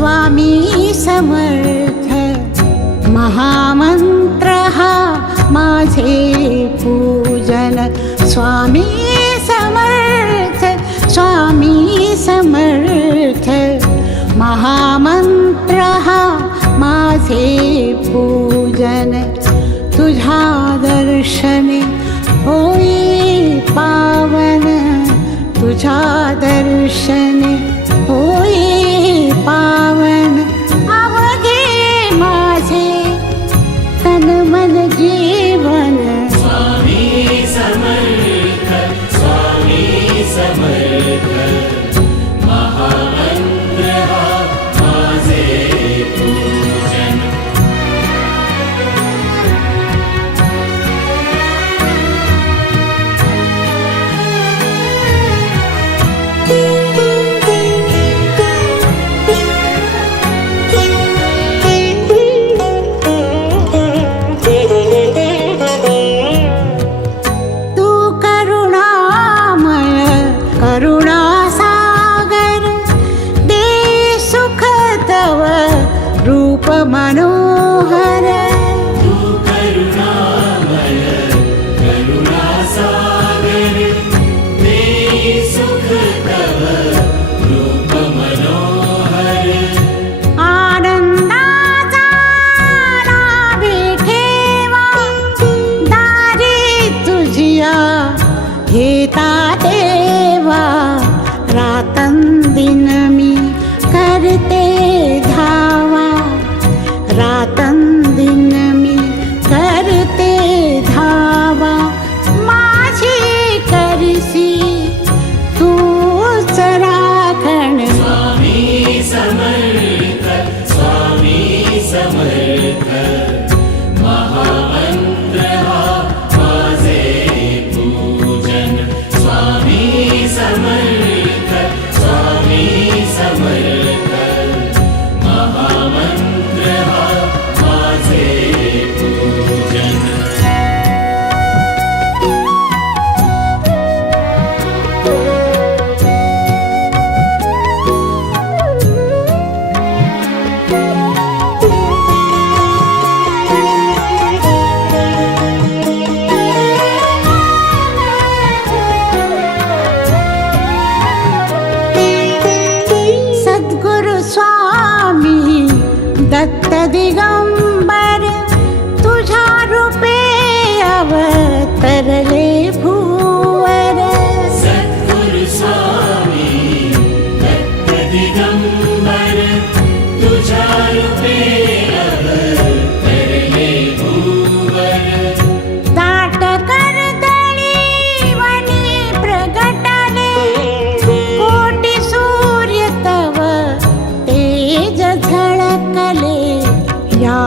स्वामी समर्थ महामंत्र हा माझे पूजन स्वामी समर्थ स्वामी समर्थ महामंत्र हा माझे पूजन तुझ्या दर्शने होई पावन तुझ्या दर्शने होई पावन अवघे माझे तन मन जीवन स्वामी समर्थ महामंत्र हा माझे पूजन मनोहर तू करुणामय करुणासागर दे सुख तव रूप मनोहर आनंदाचा नावे ठेवा दारी तुझिया घेता देवा रातंदिन मी करते धावा रातंदिन मी करते धावा माझी करसी तूच राखण स्वामी समर्थ महामंत्र हा माझे पूजन स्वामी समर्थ महामंत्र हा माझे पूजन दत्त दिगंबर तुझ्या रूपे अवतरले भूवर सद्गुरु स्वामी दत्त दिगंबर तुझ्या रूपे अवतरले भूवर दाट करदळी वनी प्रगटले कोटी सूर्य तव तेज झळकले या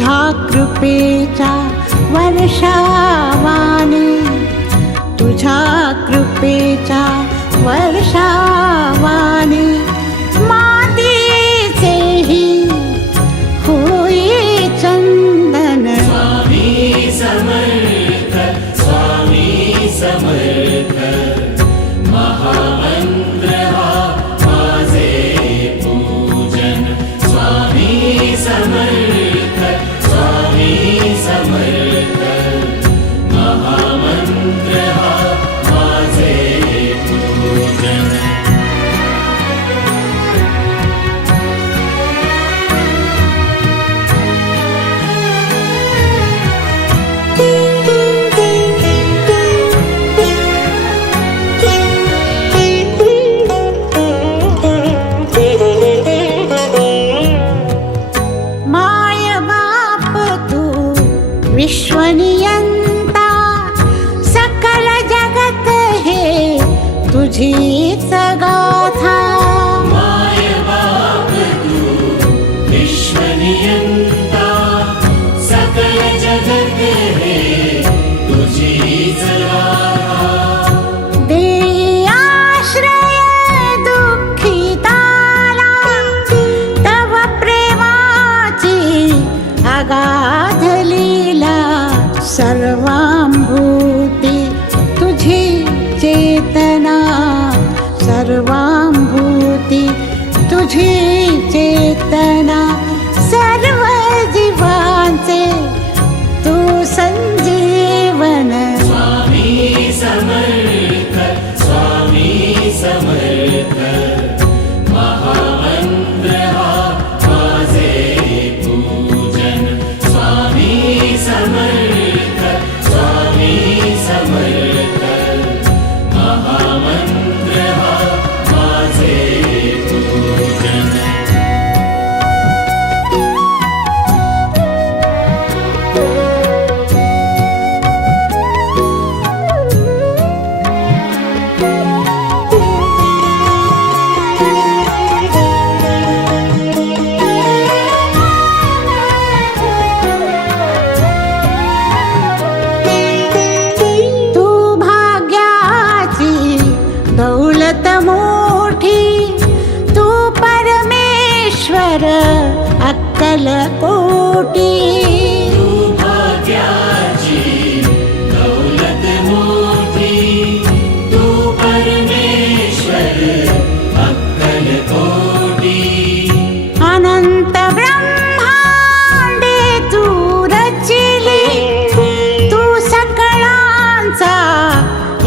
तुझ्या कृपेच्या वर्षावाने, तुझ्या कृपेच्या वर्षावाने मातीचेही होई चंदन. स्वामी समर्थ, स्वामी समर्थ, महामंत्र हा माझे पूजन. स्वामी समर्थ, स्वामी समर्थ, महामंत्र हा माझे पूजन. माय बाप तू विश्वनियंता, सकल जगत हे तुझीच गाथा. माय बाप तू विश्वनियंता, सकल जगत हे तुझीच गाथा. देई आश्रय दुःखिताला, तव प्रेमाची अगाध लीला. सर्वांभूती तुझी चेतना, सर्वांभूती तुझी चेतना. सर्व जीवांचे तू संजीवन. स्वामी समर्थ, स्वामी समर्थ, महामंत्र हा माझे पूजन. स्वामी समर्थ, स्वामी समर्थ, महामंत्र हा माझे पूजन. तू भाग्याची दौलत मोठी, तू परमेश्वर अक्कल कोटी. तू भाग्याची दौलत मोठी, तू परमेश्वर अक्कल कोटी. अनंत ब्रह्मांडे तू रचिली, तू सकळांचा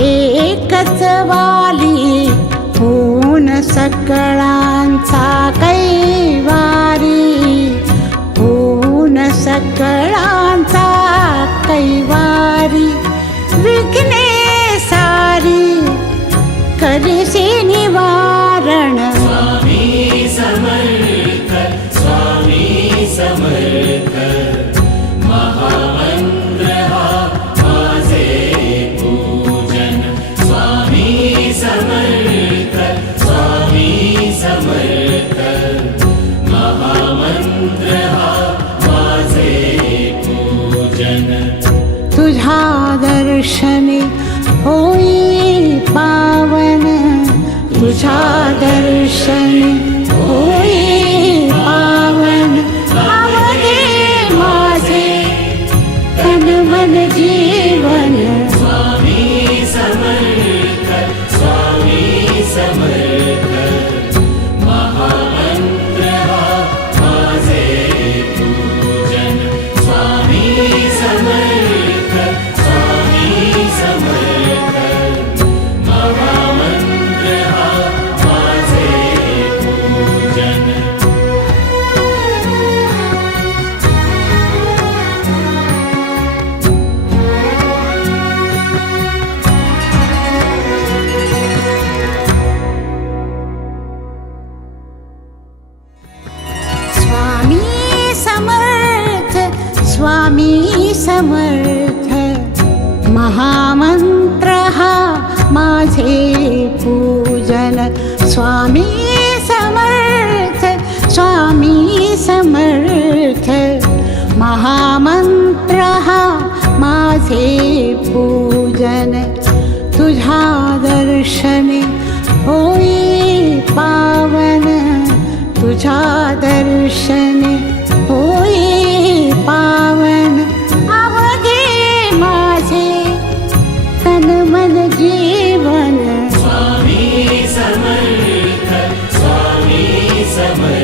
एकच वाली. होऊन सकळांचा कैवारी, होऊन सकळांचा कैवारी. विघ्ने सारी करशी निवारण. स्वामी समर्थ, स्वामी समर्थ, महामंत्र हा माझे पूजन. स्वामी समर्थ, स्वामी समर्थ, महामंत्र हा माझे पूजन. तुझ्या दर्शनी होई पावन, तुझ्या दर्शनी होई पावन. आवडे माझे तन मन जीवन. स्वामी समर्थ, स्वामी समर्थ, महामंत्र हा माझे पूजन. स्वामी समर्थ, स्वामी समर्थ, महामंत्र हा माझे पूजन. माझे पूजन तुझ्या दर्शने होई पावन तुझ्या दर्शने होई पावन अवघे माझे तन मन जीवन स्वामी समर्थ स्वामी समर्थ